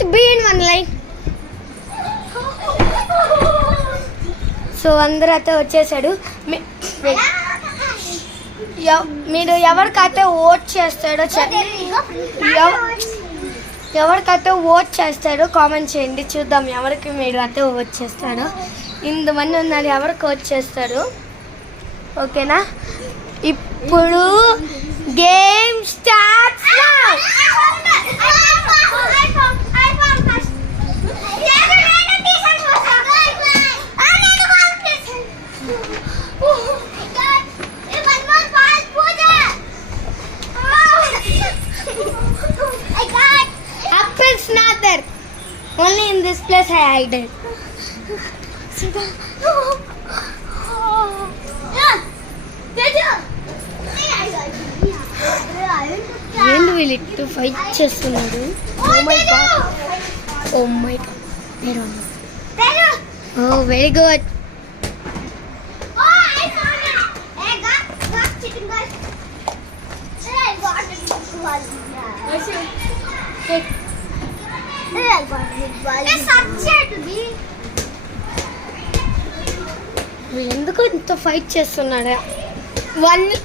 Just be in one line. So అందరూ అయితే వచ్చేసాడు. మీరు ఎవరికైతే ఓట్ చేస్తాడో కామెంట్ చేయండి, చూద్దాం ఎవరికి మీరు అయితే ఓట్ చేస్తాడో. ఇంతమంది ఉన్నారు, ఎవరికి ఓట్ చేస్తారు? ఓకేనా? ఇప్పుడు game start. Apple's not there. Only in this place I hide it. ఏంటి వీళ్ళు ఇట్టు ఫైట్ చేస్తున్నారు? Oh my God. Oh very good. ఎందుకు ఇంత ఫైట్ చేస్తున్నాడు?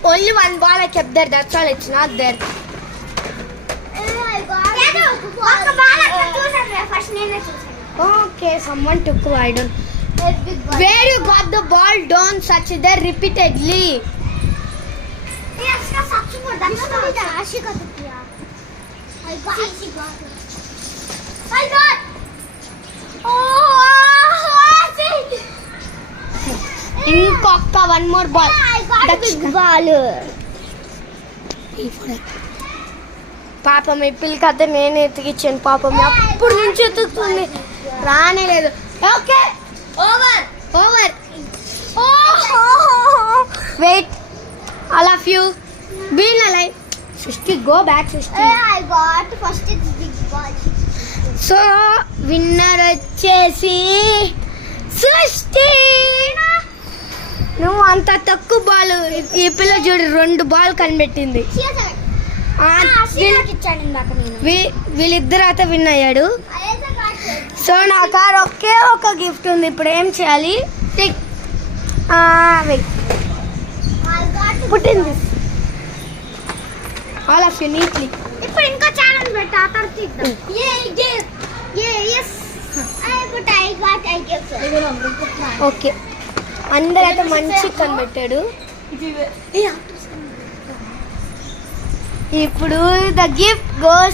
Only one ball I kept there, that's all, it's not there. Okay, someone took it. I don't. Where you got the ball? Don't touch it there repeatedly. Yes, touch it. That's not the Ashi got it. I got it. I got. ఇంకొక one more ball. I got a big ball. పాపం ఈ పిల్లకైతే నేను ఎత్తికిచ్చాను. పాపం అప్పుడు నుంచి ఎత్తుకుతుంది, రానే లేదు. Okay, over. Wait, all of you be in line. Srishti, go back Srishti. I got first it's big ball. So winner వచ్చేసి సృష్టి. నువ్వు అంత తక్కువ బాల్, ఈ పిల్ల చూడు 2 బాల్ కనిపెట్టింది. వీళ్ళిద్దరు అయితే విన్ అయ్యాడు. సో నా కార్ ఒకే ఒక గిఫ్ట్ ఉంది. ఇప్పుడు ఏం చేయాలి? పుట్టింది ఆల్ ఆఫ్ యూ నీట్లీ. ఇప్పుడు ఇంకో ఛానల్ పెట్టా, ఓకే, అందరూ అయితే మంచి కనిపెట్టాడు. ఇప్పుడు ద గిఫ్ట్ గోస్